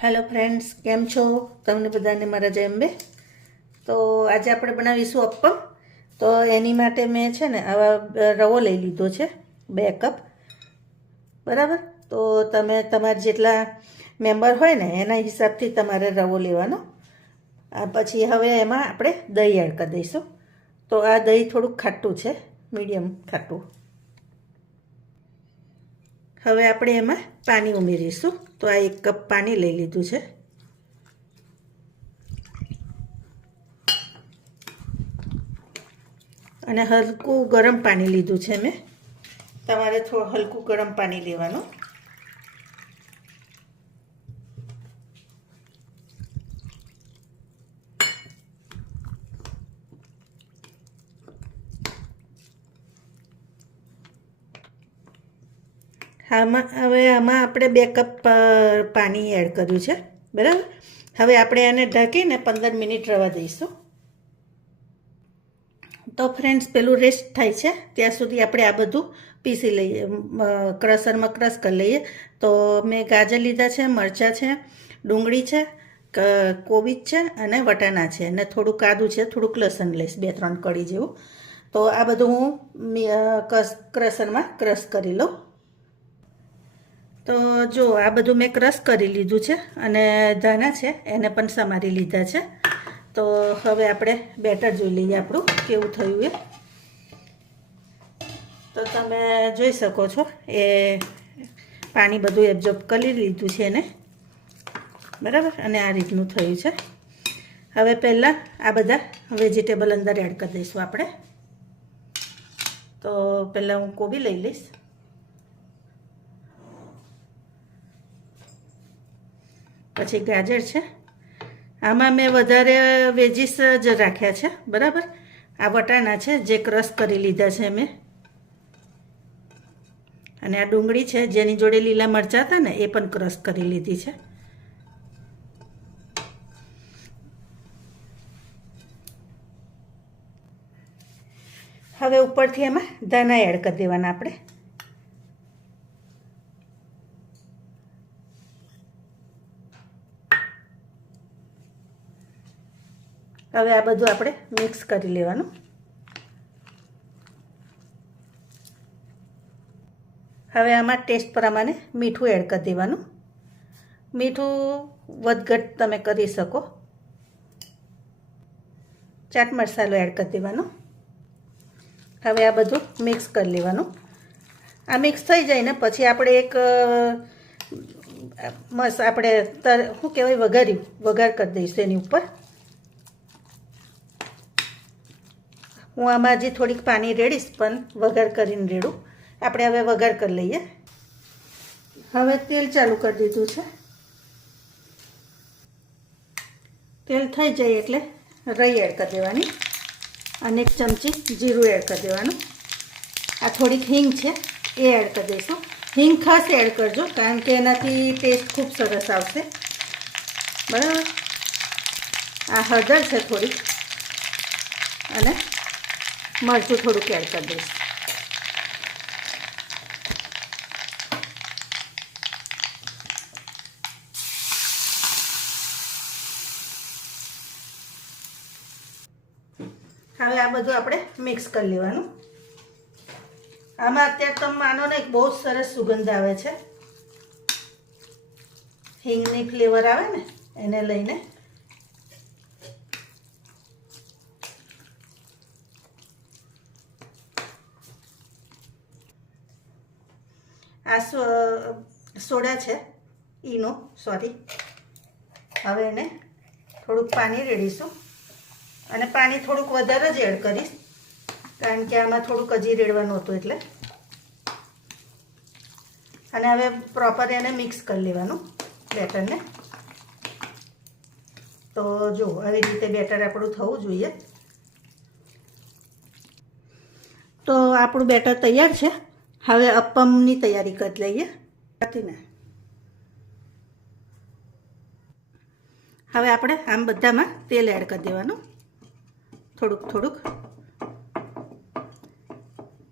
Hello friends, કેમ છો? તમને બધાને મારા જય અંબે. તો આજે આપણે બનાવીશું અપ્પમ. તો એની માટે મેં છે ને આવા રવો લઈ લીધો છે 2 કપ, બરાબર. તો તમે તમારા જેટલા મેમ્બર હોય ને એના હિસાબથી તમારે રવો લેવાનો. પછી હવે એમાં આપણે દહીં એડ કરી દઈશું. તો આ દહીં થોડુંક ખાટું છે, મીડિયમ ખાટું. હવે આપણે એમાં પાણી ઉમેરીશું. તો આ 1 કપ પાણી લઈ લીધું છે. અને હલકું ગરમ પાણી લીધું છે મેં. તમારે થોડું હલકું ગરમ પાણી લેવાનું. હવે આમાં આપણે 2 કપ પાણી એડ કર્યું છે, બરાબર. હવે આપણે આને ઢાંકીને 15 મિનિટ રવા દઈશું. તો ફ્રેન્ડ્સ, પેલું રેસ્ટ થાય છે ત્યાં સુધી આપણે આ બધું પીસી લઈએ, ક્રશરમાં ક્રશ કરી લઈએ. તો મેં ગાજર લીધા છે, મરચાં છે, ડુંગળી છે, કોબીજ છે અને વટાણા છે, અને થોડુંક આદું છે, થોડુંક લસણ લઈશ, 2-3 કળી જેવું. તો આ બધું હું ક્રશરમાં ક્રશ કરી લઉં. તો જો આ બધું મેં ક્રશ કરી લીધું છે, અને ધાણા છે એને પણ સમારી લીધા છે. તો હવે આપણે બેટર જોઈ લઈએ આપણું કેવું થયું એ. તો તમે જોઈ શકો છો એ પાણી બધું એબ્ઝોર્બ કરી લીધું છે એને, બરાબર. અને આ રીતનું થયું છે. હવે પહેલાં આ બધા વેજીટેબલ અંદર એડ કરી દઈશું આપણે. તો પહેલાં હું કોબી લઈ લઈશ. પછી ગાજર છે. આમાં મેં વધારે વેજીસ જ રાખ્યા છે, બરાબર. આ વટાણા છે જે ક્રશ કરી લીધા છે મેં. અને આ ડુંગળી છે જેની જોડે લીલા મરચાં હતા ને એ પણ ક્રશ કરી લીધી છે. હવે ઉપરથી એમાં ધાણા એડ કરી દેવાના આપણે. હવે આ બધું આપણે મિક્સ કરી લેવાનું. હવે આમાં ટેસ્ટ પ્રમાણે મીઠું એડ કરી દેવાનું. મીઠું વધઘટ તમે કરી શકો. ચાટ મસાલો એડ કરી દેવાનો. હવે આ બધું મિક્સ કરી લેવાનું. આ મિક્સ થઈ જાય ને પછી આપણે એક આપણે શું કહેવાય વઘાર કરી દઈશું એની ઉપર. હું આમાં હજી થોડીક પાણી રેડીશ, પણ વઘાર કરીને રેડું. આપણે હવે વઘાર કરી લઈએ. હવે તેલ ચાલુ કરી દીધું છે. તેલ થઈ જાય એટલે રાઈ એડ કરી દેવાની, અને 1 ચમચી જીરું એડ કરી દેવાનું. આ થોડીક હિંગ છે એ એડ કરી દઈશું. હિંગ ખાસ એડ કરજો, કારણ કે એનાથી ટેસ્ટ ખૂબ સરસ આવશે, બરાબર. આ હળદર છે થોડીક, અને મરચું થોડુંક એડ કરી દઈશ. હવે આ બધું આપણે મિક્સ કરી લેવાનું. આમાં અત્યારે તમે માનો ને બહુ જ સરસ સુગંધ આવે છે. હિંગની ફ્લેવર આવે ને એને લઈને. આ સોડા છે ઈનો, સોરી. હવે એને થોડુંક પાણી રેડીશું, અને પાણી થોડુંક વધારે જ એડ કરીશ, કારણ કે આમાં થોડુંક હજી રેડવાનું હતું એટલે. અને હવે પ્રોપર એને મિક્સ કરી લેવાનું બેટરને. તો જો આવી રીતે બેટર આપણું થવું જોઈએ. તો આપણું બેટર તૈયાર છે. હવે અપ્પમની તૈયારી કરી લઈએ. હવે આપણે આમ બધામાં તેલ એડ કરી દેવાનું, થોડુંક.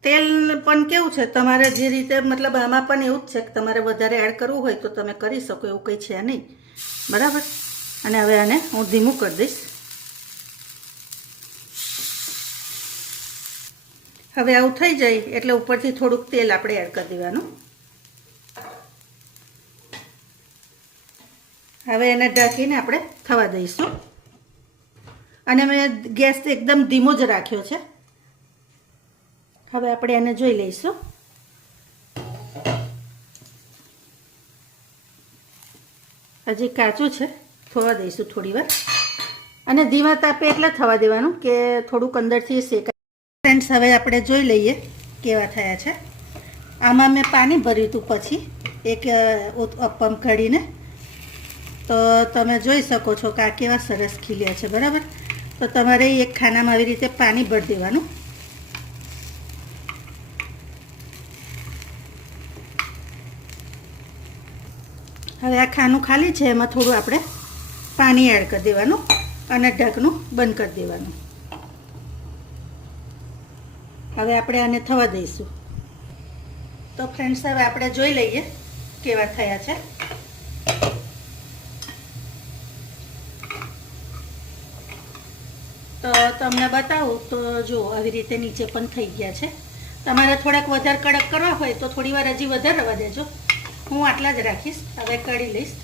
તેલ પણ કેવું છે તમારે જે રીતે મતલબ આમાં પણ એવું જ છે કે તમારે વધારે એડ કરવું હોય તો તમે કરી શકો, એવું કંઈ છે નહીં, બરાબર. અને હવે આને હું ધીમું કરી દઈશ. હવે આવું થઈ જાય એટલે ઉપરથી થોડુંક તેલ આપણે એડ કરી દેવાનું. હવે એને ઢાંકીને આપણે થવા દઈશું. અને મેં ગેસ એકદમ ધીમો જ રાખ્યો છે. હવે આપણે એને જોઈ લઈશું. હજી કાચું છે, થવા દઈશું થોડી વાર. અને ધીમા તાપે એટલે થવા દેવાનું કે થોડુંક અંદરથી શેકાય. ફ્રેન્ડ્સ, હવે આપણે જોઈ લઈએ કેવા થયા છે. આમાં મેં પાણી ભર્યું હતું પછી એક અપમ કાઢીને, તો તમે જોઈ શકો છો કે આ કેવા સરસ ખીલ્યા છે, બરાબર. તો તમારે એક ખાનામાં આવી રીતે પાણી ભરી દેવાનું. હવે આ ખાનું ખાલી છે, એમાં થોડું આપણે પાણી એડ કરી દેવાનું અને ઢાંકણું બંધ કરી દેવાનું. હવે આપણે આને થવા દઈશું. તો ફ્રેન્ડ્સ, હવે આપણે જોઈ લઈએ કેવા થયા છે. તો તમને બતાવું તો જો આવી રીતે નીચે પણ થઈ ગયા છે. તમારે થોડાક વધારે કડક કરવા હોય તો થોડી વાર હજી વધારે રવા દેજો. હું આટલા જ રાખીશ. હવે કઢી લઈશ.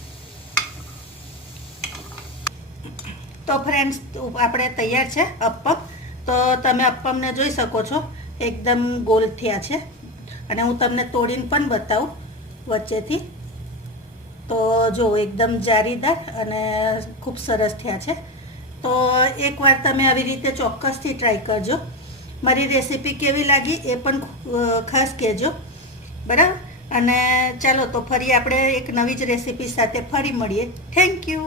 તો ફ્રેન્ડ્સ, આપણે તૈયાર છે અપ્પમ. તો તમે અપ્પમને જોઈ શકો છો એકદમ ગોલ થયા છે. અને હું તમને તોડીને પણ બતાવું વચ્ચેથી. તો જો એકદમ જારીદાર અને ખૂબ સરસ થયા છે. તો એકવાર તમે આવી રીતે ચોક્કસથી ટ્રાય કરજો. મારી રેસીપી કેવી લાગી એ પણ ખાસ કહેજો, બરાબર. અને ચાલો તો ફરી આપણે એક નવી જ રેસીપી સાથે ફરી મળીએ. Thank you.